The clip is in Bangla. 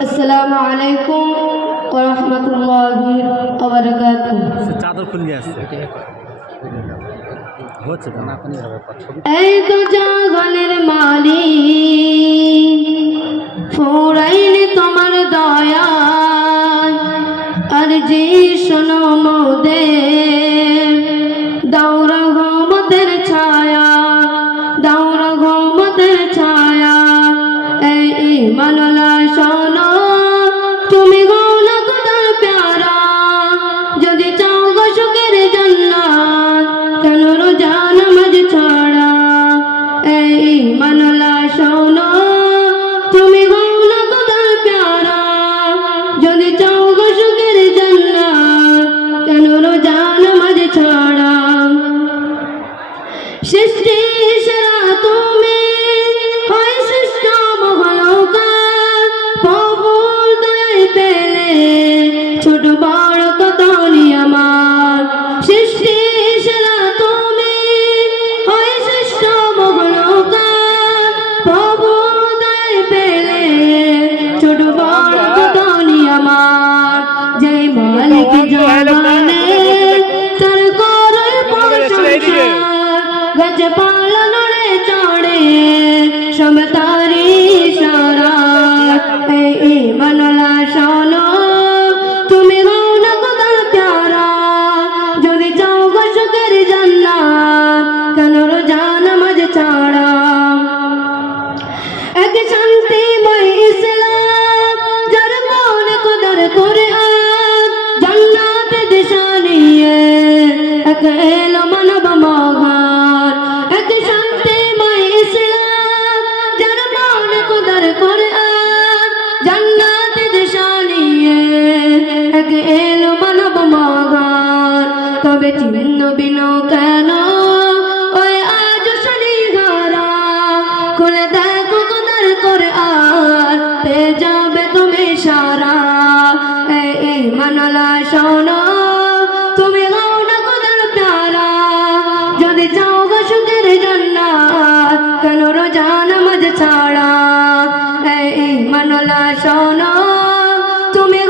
আসসালামু আলাইকুম ওয়া রাহমাতুল্লাহি ওয়া বারাকাতুহু। চাদর খুলে আসছে হচ্ছে না আপনি এই তো জাগানের মালিক ফুরাইনি তোমার দয়া আর যে শোনো মোদের দাওরা ঘুমতের ছায়া দাওরা ঘুমতের ছায়া এই ইমানলা শোনো তুমি গৌলা খোদার প্যারা যদি চাও গো সুখের জান্নাত কেন রোজা নামাজ ছাড়া এই ইমানলা শোনো তুমি গৌলা খোদার প্যারা যদি চাও গো সুখের জান্নাত কেন রোজা নামাজ ছাড়া সৃষ্টি সেরা তুমি হয় সৃষ্ট মহলোকার প্রভুর দয়ায় পেলে ছোট বড় কত আমার সৃষ্টি সেরা তুমি হয় সৃষ্ট মহলোকার প্রভুর দয়ায় পেলে ছোট বড় কত আমার যে মালিক জানে তার করে প্রশংসা গজ পালনরে চড়ে সব তারি সারা এই ইমানলা শোনো তুমি গৌনা খোদার প্যারা যদি চাও গো সুখের জান্নাত কেন রোজা নামাজ ছাড়া এক শান্তিময় ইসলাম যার মনে কদর করে জান্নাত দিশা নিয়ে এক এলো মানব মহান এক শান্তিময় ইসলাম যার মনে কদর করে জান্নাত দিশা নিয়ে এক এলো মানব মহান তবে চিহ্ন বিনো কেন ওই আজ শনি ঘরা খুলে দেখো কদর করে পেয়ে যাবে তুমি সারা এই মানলা শোনো তুমি গৌনা খোদার প্যারা যদি চাও গো সুখের জান্নাত কেন রোজা নামাজ ছাড়া এই মানলা শোনো তুমি